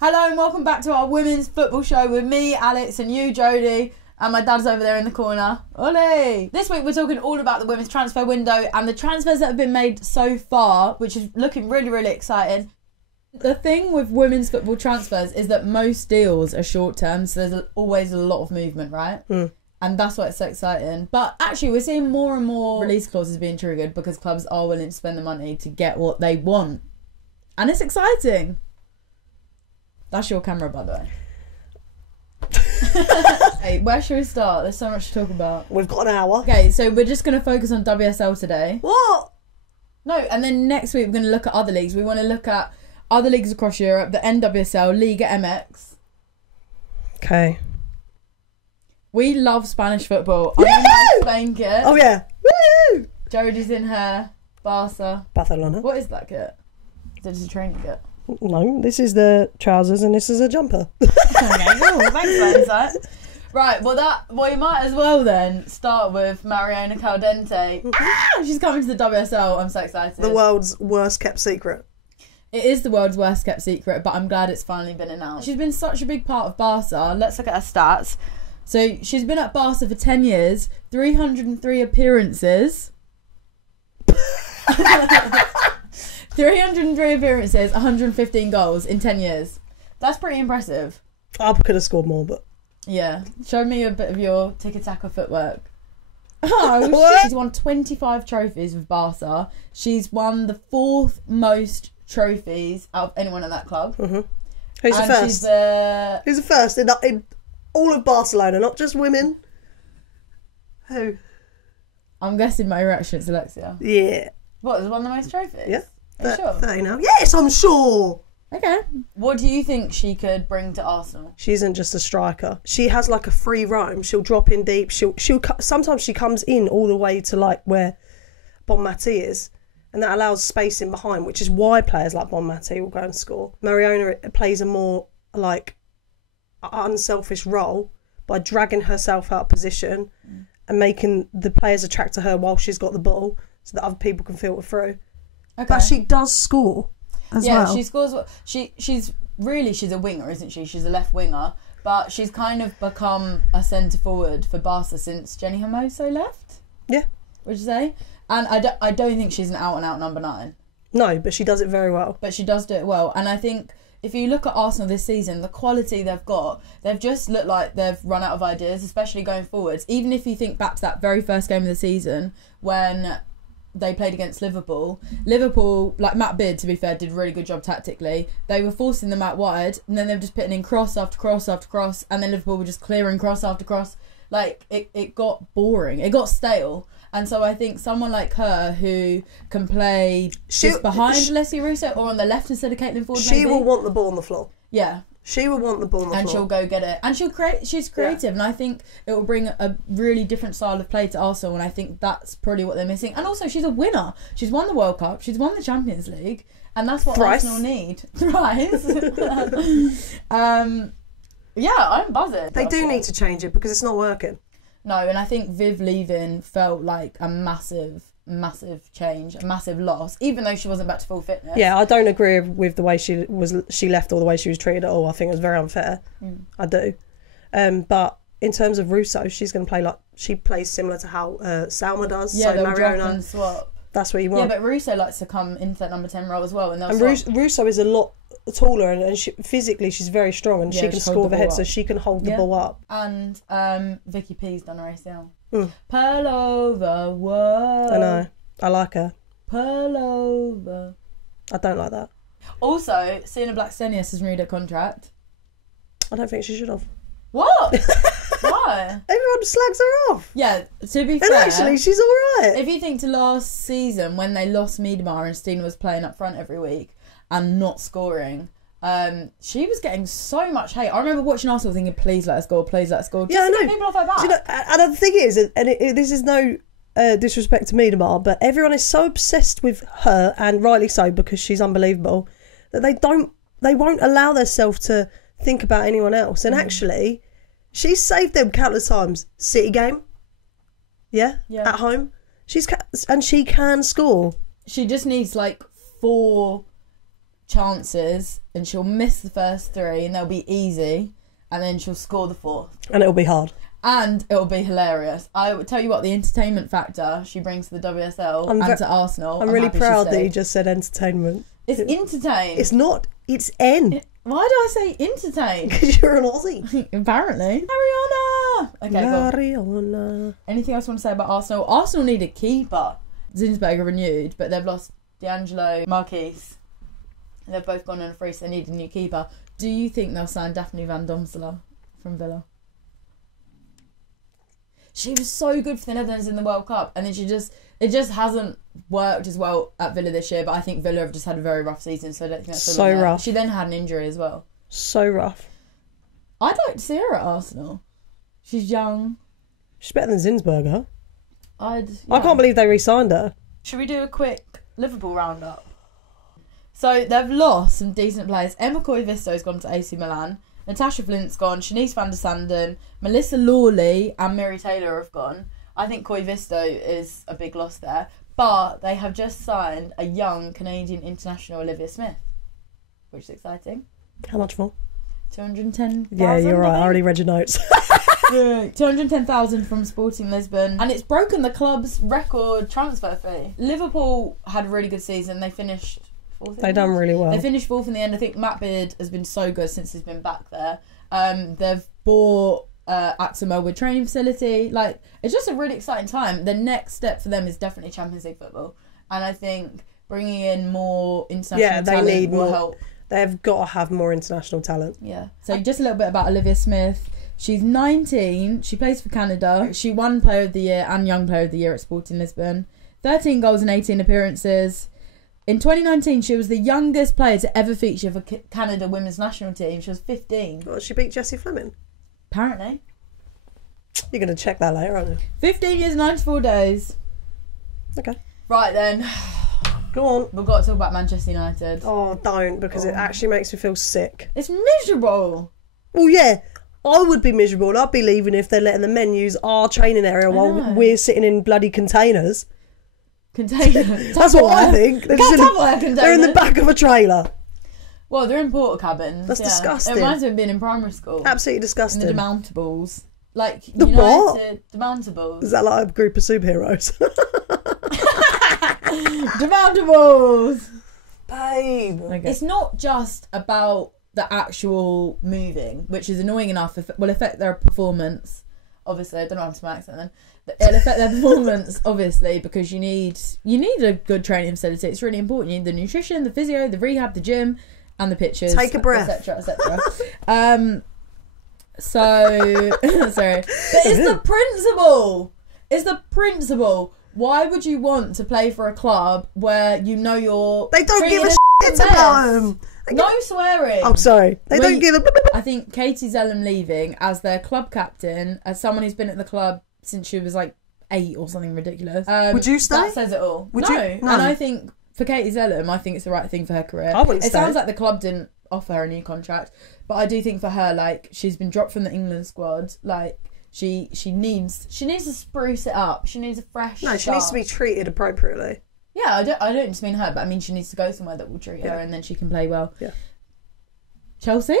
Hello and welcome back to our women's football show with me, Alex, and you, Jodie, and my dad's over there in the corner. Ole! This week we're talking all about the women's transfer window and the transfers that have been made so far, which is looking really, really exciting. The thing with women's football transfers is that most deals are short term, so there's always a lot of movement, right? And that's why it's so exciting. But actually, we're seeing more and more release clauses being triggered because clubs are willing to spend the money to get what they want. And it's exciting. That's your camera, by the way. Hey, where should we start? There's so much to talk about. We've got an hour. Okay, so we're just going to focus on WSL today. What? No, and then next week we're going to look at other leagues. We want to look at other leagues across Europe, the NWSL, Liga MX. Okay. We love Spanish football. I'm going to spank it. Oh, yeah. Woo! Jodie's in her Barca. Barcelona. What is that kit? Is it just a training kit? No, this is the trousers and this is a jumper. Okay, cool. Thanks for that insight. Right, well, we might as well then start with Mariona Caldente. She's coming to the WSL. I'm so excited. The world's worst kept secret. It is the world's worst kept secret, but I'm glad it's finally been announced. She's been such a big part of Barca. Let's look at her stats. So she's been at Barca for 10 years, 303 appearances. 303 appearances, 115 goals in 10 years. That's pretty impressive. I could have scored more, but... Yeah. Show me a bit of your tiki-taka footwork. Oh, she's won 25 trophies with Barca. She's won the 4th most trophies out of anyone in that club. Mm-hmm. Who's the first? Who's the first in all of Barcelona, not just women? Who? I'm guessing my reaction is Alexia. Yeah. What, has won the most trophies? Yeah. Are you sure? 30 now. Yes, I'm sure. Okay. What do you think she could bring to Arsenal? She isn't just a striker. She has like a free roam. She'll drop in deep. Sometimes she comes in all the way to like where Bon Mati is, and that allows space in behind, which is why players like Bon Mati will go and score. Mariona plays a more like unselfish role by dragging herself out of position and making the players attract to her while she's got the ball, so that other people can filter through. Okay. But she does score as well. Yeah, she scores. She's a winger, isn't she? She's a left winger, but she's kind of become a centre forward for Barca since Jenny Hermoso left. Yeah. Would you say? And I don't think she's an out-and-out number 9. No, but she does it very well. But she does do it well. And I think if you look at Arsenal this season, the quality they've got, they've just looked like they've run out of ideas, especially going forwards. Even if you think back to that very first game of the season when they played against Liverpool, like Matt Bid, to be fair, did a really good job tactically. They were forcing them out wide, and then they were just putting in cross after cross after cross, and then Liverpool were just clearing cross after cross. Like, it got boring. It got stale. And so I think someone like her who can play just behind Leslie Russo or on the left instead of Caitlin Ford, she will want the ball on the floor. Yeah. She will want the ball on the floor. And she'll go get it. And she's creative. Yeah. And I think it will bring a really different style of play to Arsenal. And I think that's probably what they're missing. And also, she's a winner. She's won the World Cup. She's won the Champions League. And that's what Thrice. Arsenal need. Thrice. Yeah, I'm buzzing. They do need to change it because it's not working. No, and I think Viv leaving felt like a massive change, a massive loss, even though she wasn't back to full fitness. Yeah, I don't agree with the way she left or the way she was treated at all. I think it was very unfair. I do. But in terms of Russo, she's going to play like she plays similar to how Salma does. Yeah, so they'll drop Mariona, and swap. That's what you want. Yeah, but Russo likes to come into that number 10 role as well. And Russo is a lot taller and physically she's very strong and she can score with her head, so she can hold the ball up. And Vicky P's done her ACL. Pearl over, whoa. I know. I like her. Pearl over. I don't like that. Also, Sina Blackstenius has renewed her contract. I don't think she should have. What? Why? Everyone slags her off. Yeah, to be fair. And actually, she's alright. If you think to last season when they lost Miedemar and Stina was playing up front every week and not scoring, she was getting so much hate. I remember watching Arsenal thinking, please let us score, please let us score. Just yeah, I know. People off her back. You know, and the thing is, and this is no disrespect to Miedemar, but everyone is so obsessed with her, and rightly so because she's unbelievable, that they won't allow themselves to think about anyone else. And actually, she's saved them countless times. City game, yeah, at home. She can score. She just needs like 4 chances and she'll miss the first 3 and they'll be easy, and then she'll score the 4th. And it'll be hard. And it'll be hilarious. I would tell you what, the entertainment factor she brings to the WSL and to Arsenal. I'm really proud that you just said entertainment. It's entertain. It's not. It's N. Why do I say entertain? Because you're an Aussie. Apparently. Mariana! Okay, Mariana. Anything else you want to say about Arsenal? Arsenal need a keeper. Zinsberger renewed, but they've lost D'Angelo, Marquise. They've both gone on a free, so they need a new keeper. Do you think they'll sign Daphne Van Domsela from Villa? She was so good for the Netherlands in the World Cup, and then it just hasn't worked as well at Villa this year. But I think Villa have just had a very rough season, so I don't think that's so rough. She then had an injury as well. So rough. I'd like to see her at Arsenal. She's young. She's better than Zinsberger. I can't believe they re-signed her. Should we do a quick Liverpool roundup? So they've lost some decent players. Emma Koivisto's gone to AC Milan. Natasha Flint's gone. Shanice van der Sanden, Melissa Lawley and Mary Taylor have gone. I think Koivisto is a big loss there. But they have just signed a young Canadian international, Olivia Smith, which is exciting. How much for? 210,000. Yeah, you're right. I already read your notes. 210,000 from Sporting Lisbon, and it's broken the club's record transfer fee. Liverpool had a really good season. They finished 4th. They done really well. They finished 4th in the end. I think Matt Beard has been so good since he's been back there. They've bought Axel Melwood training facility. Like, it's just a really exciting time. The next step for them is definitely Champions League football, and I think bringing in more international talent will help. They've got to have more international talent. Yeah. So just a little bit about Olivia Smith. She's 19. She plays for Canada. She won Player of the Year and Young Player of the Year at Sporting Lisbon. 13 goals and 18 appearances. In 2019, she was the youngest player to ever feature for Canada women's national team. She was 15. Well, she beat Jessie Fleming. Apparently. You're going to check that later, aren't you? 15 years, 94 days. Okay. Right then. Go on. We've got to talk about Manchester United. Oh, don't, because it actually makes me feel sick. It's miserable. Well, yeah. I would be miserable. I'd be leaving if they're letting the men use our training area while we're sitting in bloody containers. Containers? That's what I think. They're in the back of a trailer. Well, they're in porta cabins. That's disgusting. It reminds me of being in primary school. Absolutely disgusting. In the demountables. Like, the United what? Demountables. Is that like a group of superheroes? Demountables! Babe. Okay. It's not just about the actual moving, which is annoying enough. Will affect their performance. Obviously, I don't know how to my accent then. It'll affect their performance, obviously, because you need a good training facility. It's really important. You need the nutrition, the physio, the rehab, the gym, and the pitches. Take a breath, etc., etc. So sorry, but it's the principle. It's the principle. Why would you want to play for a club where you know you're... They don't give a shit about them. No swearing. I'm sorry. They don't give a... I think Katie Zellum leaving as their club captain, as someone who's been at the club since she was like 8 or something ridiculous. Would you stay? That says it all. No. And I think for Katie Zellum, I think it's the right thing for her career. I wouldn't stay. It sounds like the club didn't offer her a new contract, but I do think for her, like, she's been dropped from the England squad, like... She needs to spruce it up. She needs a fresh start. She needs to be treated appropriately. Yeah, I don't just mean her, but I mean she needs to go somewhere that will treat her, and then she can play well. Yeah. Chelsea?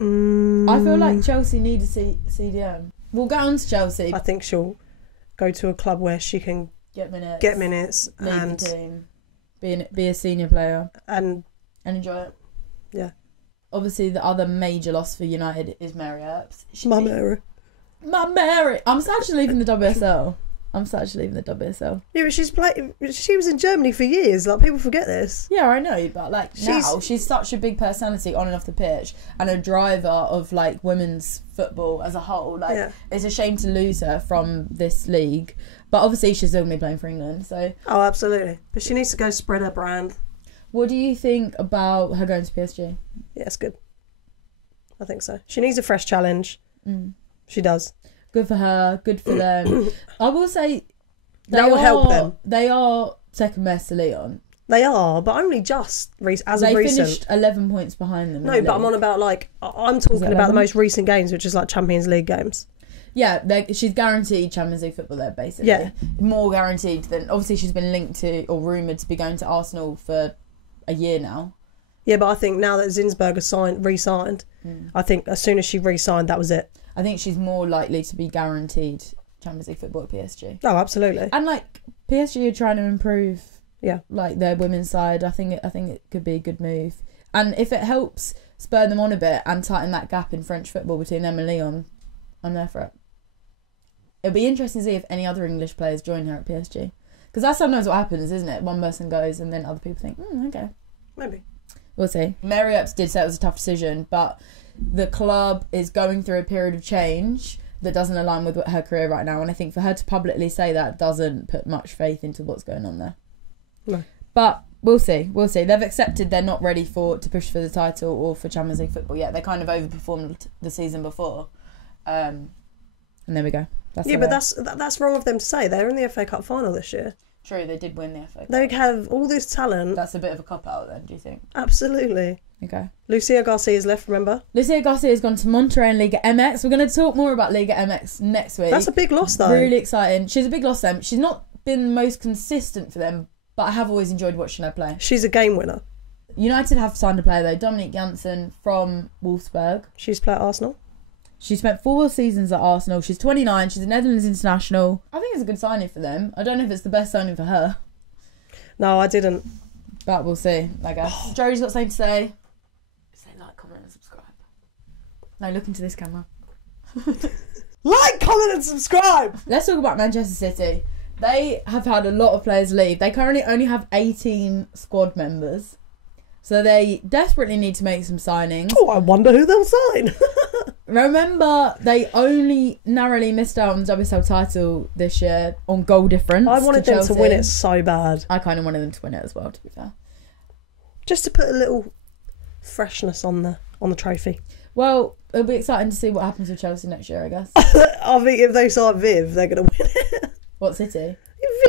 I feel like Chelsea need a CDM. We'll get on to Chelsea. I think she'll go to a club where she can get minutes lead and the team, be a senior player and enjoy it. Yeah. Obviously, the other major loss for United is Mary Earps. My Mary. I'm actually leaving the WSL. Yeah, but she was in Germany for years. Like, people forget this. Yeah, I know, but like now she's such a big personality on and off the pitch and a driver of like women's football as a whole. Like, it's a shame to lose her from this league. But obviously, she's still going to be playing for England. So. Oh, absolutely. But she needs to go spread her brand. What do you think about her going to PSG? Yeah, it's good. I think so. She needs a fresh challenge. She does. Good for her. Good for them. I will say that will help them. They are second best to Lyon. They are, but only just as of recent. They finished 11 points behind them. No, but I'm on about like I'm talking about the most recent games, which is like Champions League games. Yeah, she's guaranteed Champions League football there, basically. Yeah. More guaranteed than... Obviously, she's been linked to or rumoured to be going to Arsenal for a year now. Yeah, but I think now that Zinsberg has re-signed, I think as soon as she re-signed, that was it. I think she's more likely to be guaranteed Champions League football at PSG. Oh, absolutely. And, like, PSG are trying to improve, yeah, like, their women's side. I think it could be a good move. And if it helps spur them on a bit and tighten that gap in French football between them and Lyon, I'm there for it. It'll be interesting to see if any other English players join her at PSG. Because that's sometimes what happens, isn't it? One person goes and then other people think, okay. Maybe. We'll see. Mary Earps did say it was a tough decision, but the club is going through a period of change that doesn't align with her career right now. And I think for her to publicly say that doesn't put much faith into what's going on there. No. But we'll see. We'll see. They've accepted they're not ready to push for the title or for Champions League football yet. They kind of overperformed the season before. And there we go. But that's wrong of them to say. They're in the FA Cup final this year. True, they did win the FA Cup. They have all this talent. That's a bit of a cop-out then, do you think? Absolutely. Okay. Lucia Garcia's left, remember? Lucia Garcia's gone to Monterrey and Liga MX. We're going to talk more about Liga MX next week. That's a big loss, though. Really exciting. She's a big loss then. She's not been most consistent for them, but I have always enjoyed watching her play. She's a game winner. United have signed a player, though. Dominique Janssen from Wolfsburg. She's played at Arsenal. She spent 4 seasons at Arsenal. She's 29. She's a Netherlands international. I think it's a good signing for them. I don't know if it's the best signing for her. No, I didn't. But we'll see, I guess. Jody's got something to say. Say like, comment and subscribe. No, look into this camera. Like, comment and subscribe! Let's talk about Manchester City. They have had a lot of players leave. They currently only have 18 squad members. So they desperately need to make some signings. Oh, I wonder who they'll sign. Remember, they only narrowly missed out on the WSL title this year on goal difference. I wanted them to win it so bad. I kind of wanted them to win it as well, to be fair. Just to put a little freshness on the trophy. Well, it'll be exciting to see what happens with Chelsea next year, I guess. I think if they sign Viv, they're going to win it. What City?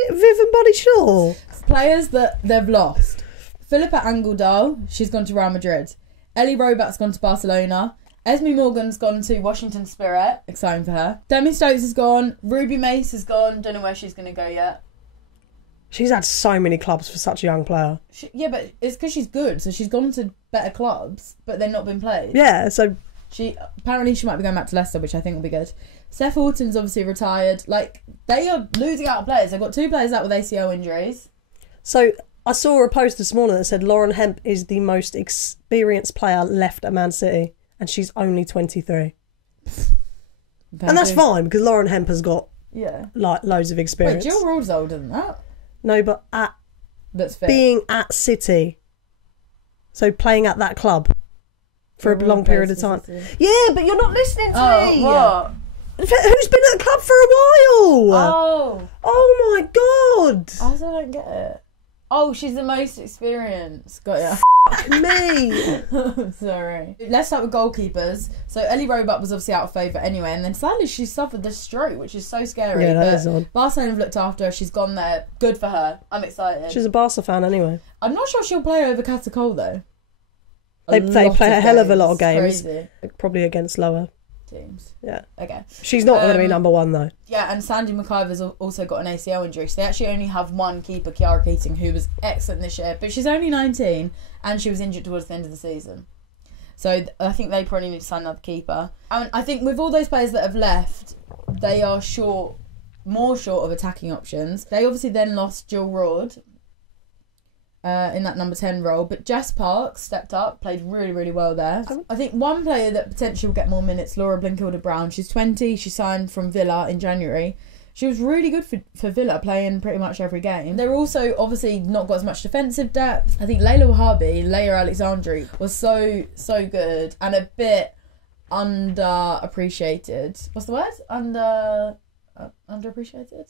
Viv and Buddy Shaw. Players that they've lost. Philippa Angeldal, she's gone to Real Madrid. Ellie Robat's gone to Barcelona. Esme Morgan's gone to Washington Spirit. Exciting for her. Demi Stokes is gone. Ruby Mace is gone. Don't know where she's going to go yet. She's had so many clubs for such a young player. Yeah, but it's because she's good. So she's gone to better clubs, but they've not been played. Yeah, so... Apparently she might be going back to Leicester, which I think will be good. Steph Horton's obviously retired. Like, they are losing out on players. They've got 2 players out with ACL injuries. So... I saw a post this morning that said Lauren Hemp is the most experienced player left at Man City, and she's only 23. And that's fine, because Lauren Hemp has got like loads of experience. Wait, Jill Rawls older than that? No, but being at City, so playing at that club for a long period of time. Yeah, but you're not listening to me. What? Who's been at the club for a while? Oh my God. I still don't get it. Oh, she's the most experienced. Got ya. Me. Sorry. Let's start with goalkeepers. So Ellie Roebuck was obviously out of favour anyway, and then sadly she suffered the stroke, which is so scary. Yeah, that is odd. Barcelona have looked after her. She's gone there. Good for her. I'm excited. She's a Barca fan anyway. I'm not sure she'll play over Catacol though. They play a hell of a lot of games. Crazy. Probably against lower teams. Yeah. Okay. She's not going to be number 1 though. Yeah, and Sandy McIver's also got an ACL injury. So they actually only have one keeper, Kiara Keating, who was excellent this year. But she's only 19 and she was injured towards the end of the season. So I think they probably need to sign another keeper. And I think with all those players that have left, they are more short of attacking options. They obviously then lost Jill Rord in that number 10 role, but Jess Parks stepped up, played really, really well there. I think one player that potentially will get more minutes, Laura Blinkilde-Brown. She's 20, she signed from Villa in January. She was really good for Villa, playing pretty much every game. They're also obviously not got as much defensive depth. I think Layla Wahhabi, Leia Alexandri, was so good and a bit underappreciated. What's the word? Underappreciated?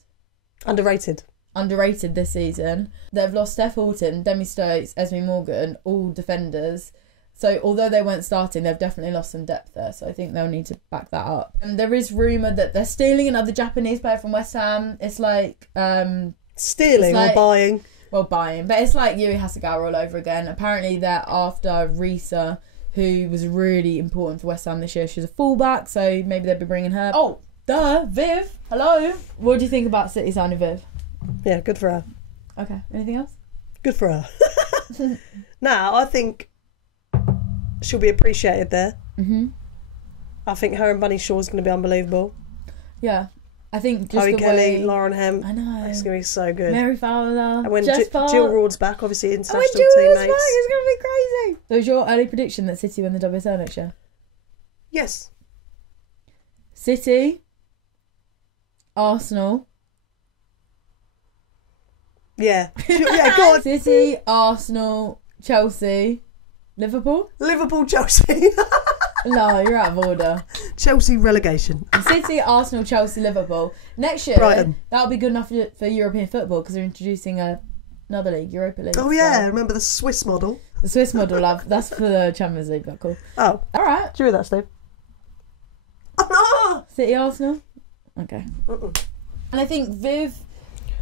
Underrated this season. They've lost Steph Horton, Demi Stokes, Esme Morgan, all defenders. So although they weren't starting, they've definitely lost some depth there. So I think they'll need to back that up. And there is rumour that they're stealing another Japanese player from West Ham. It's like... stealing or buying? Well, buying. But it's like Yui Hasegawa all over again. Apparently they're after Risa, who was really important for West Ham this year. She's a fullback, so maybe they'll be bringing her. Oh, Duh, Viv. Hello. What do you think about City signing Viv? Yeah, good for her. Okay. Anything else? Good for her. Now, I think she'll be appreciated there. I think her and Bunny Shaw's going to be unbelievable. Yeah. I think just Chloe the Kelly, way... Lauren Hemp. I know. It's going to be so good. Mary Fowler. And when Jess Park. Jill Ward's back, obviously international when Jill Ward's teammates. back, it's going to be crazy. So is your early prediction that City win the WSL next year? Yes. City, Arsenal. Yeah. Yeah, go on. City, Arsenal, Chelsea, Liverpool? Liverpool, Chelsea. No, you're out of order. Chelsea relegation. City, Arsenal, Chelsea, Liverpool. Next year, Brighton. that'll be good enough for European football because they're introducing another league, Europa League. Oh, yeah. Remember the Swiss model? The Swiss model, love. That's for the Champions League, but cool. Oh. All right. Do you hear that, Steve? Oh, City, Arsenal? Okay. And I think Viv,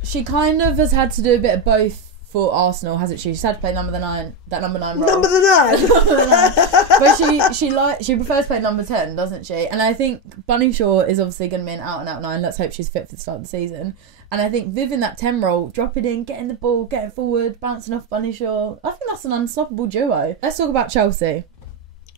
she kind of has had to do a bit of both for Arsenal, hasn't she? She's had to play number 9 role. Number 9. But she prefers playing number 10, doesn't she? And I think Bunny Shaw is obviously going to be an out and out 9. Let's hope she's fit for the start of the season. And I think Viv in that 10 role, dropping in, getting the ball, getting forward, bouncing off Bunny Shaw. I think that's an unstoppable duo. Let's talk about Chelsea.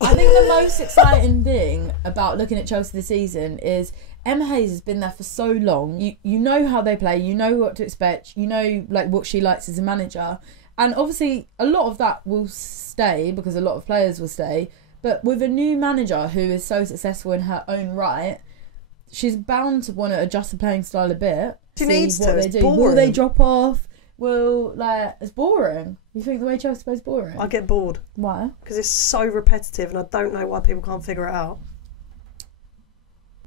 I think the most exciting thing about looking at Chelsea this season is Emma Hayes has been there for so long. You know how they play, you know what to expect, you know like what she likes as a manager. And obviously a lot of that will stay because a lot of players will stay. But with a new manager who is so successful in her own right, she's bound to want to adjust the playing style a bit. She see needs what to. they It's do. boring. Will they drop off? It's boring. You think the way Chelsea plays boring? I get bored. Why? Because it's so repetitive and I don't know why people can't figure it out.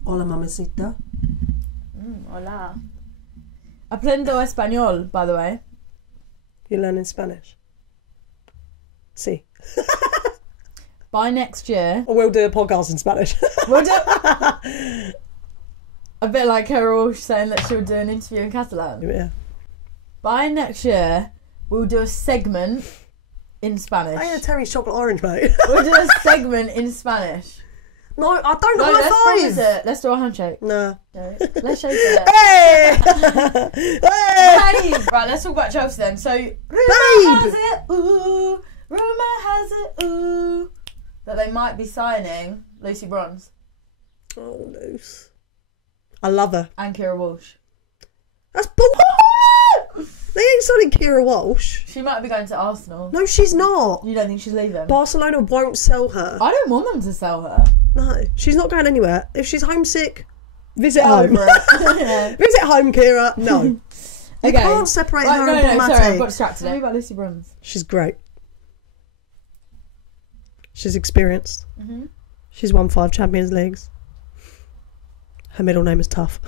Hola, mamacita. Hola. Aprendo español, by the way. You're learning Spanish? Si. By next year... Or we'll do a podcast in Spanish. We'll do... A bit like her all saying that she'll do an interview in Catalan. Yeah. By next year, we'll do a segment in Spanish. I had a Terry's chocolate orange, mate. We'll do a segment in Spanish. No, I don't know let's promise high five. it. Let's do a handshake. No. Let's shake it. Hey! Hey! Hey! Right, let's talk about Chelsea then. So, rumour has it, ooh, that they might be signing Lucy Bronze Oh, Luce. I love her. and Kira Walsh. That's bullshit. They ain't signing Kira Walsh. She might be going to Arsenal. No, she's not. You don't think she's leaving? Barcelona won't sell her. I don't want them to sell her. No, she's not going anywhere. If she's homesick, visit home. Over it. Yeah. Visit home, Kira. No. You can't separate her and Bon sorry, I Mate. got distracted. Tell me about Lucy Bronze. She's great. She's experienced. Mm-hmm. She's won 5 Champions Leagues. Her middle name is Tough.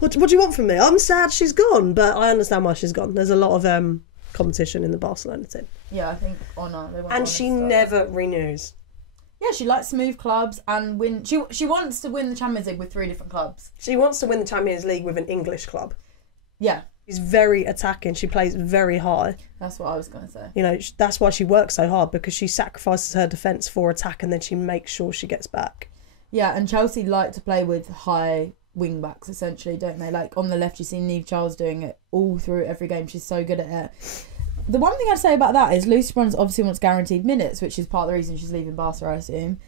What do you want from me? I'm sad she's gone, but I understand why she's gone. There's a lot of competition in the Barcelona team. Yeah, I think Honor. And she never renews. Yeah, she likes to move clubs and win. She wants to win the Champions League with 3 different clubs. She wants to win the Champions League with an English club. Yeah. She's very attacking. She plays very high. That's what I was going to say. You know, that's why she works so hard, because she sacrifices her defence for attack and then she makes sure she gets back. Yeah, and Chelsea like to play with high wing backs, essentially, don't they? Like, on the left, you see Niamh Charles doing it all through every game. She's so good at it. The one thing I'd say about that is Lucy Bronze obviously wants guaranteed minutes, which is part of the reason she's leaving Barca, I assume.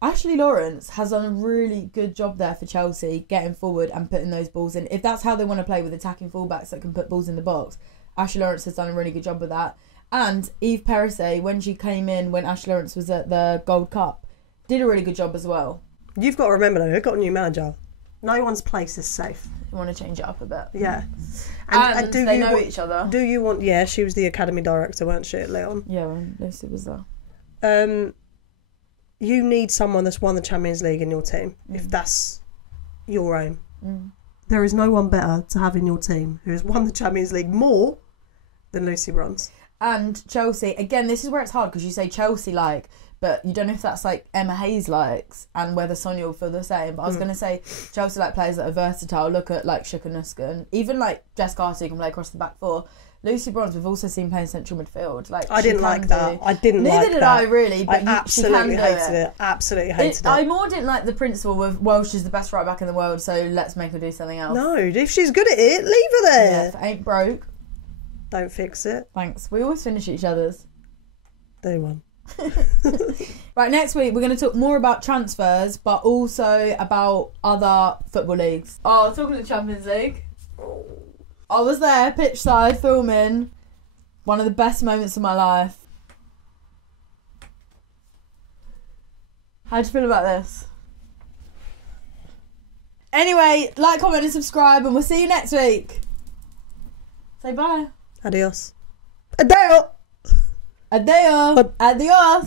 Ashley Lawrence has done a really good job there for Chelsea, getting forward and putting those balls in. If that's how they want to play, with attacking fullbacks that can put balls in the box, Ashley Lawrence has done a really good job with that. And Eve Perisset, when she came in, when Ashley Lawrence was at the Gold Cup, did a really good job as well. You've got to remember, though, they've got a new manager. No one's place is safe. You want to change it up a bit. Yeah. And do they know each other. Do you want... Yeah, she was the academy director, weren't she, at Leon? Yeah, when Lucy was there. You need someone that's won the Champions League in your team, if that's your aim. There is no one better to have in your team who has won the Champions League more than Lucy Bronze. And Chelsea, again, this is where it's hard, because you say Chelsea like, but you don't know if that's like Emma Hayes likes and whether Sonia will feel the same. But I was going to say Chelsea like players that are versatile. Look at like Shuka Nuskan. Even like Jess Carter, who can play across the back 4. Lucy Bronze, we've also seen playing central midfield. Like I didn't like that. I didn't like that. Neither did I really, but I absolutely hated it. Absolutely hated it. I more didn't like the principle of, well, she's the best right back in the world, so let's make her do something else. No, if she's good at it, leave her there. Yeah, if it ain't broke, don't fix it. Thanks. We always finish each other's. Do one. Right, next week we're going to talk more about transfers, but also about other football leagues. Oh, talking of the Champions League. I was there, pitch side, filming. One of the best moments of my life. How do you feel about this? Anyway, like, comment and subscribe, and we'll see you next week. Say bye. Adios. Adeo. Adeo. Adios.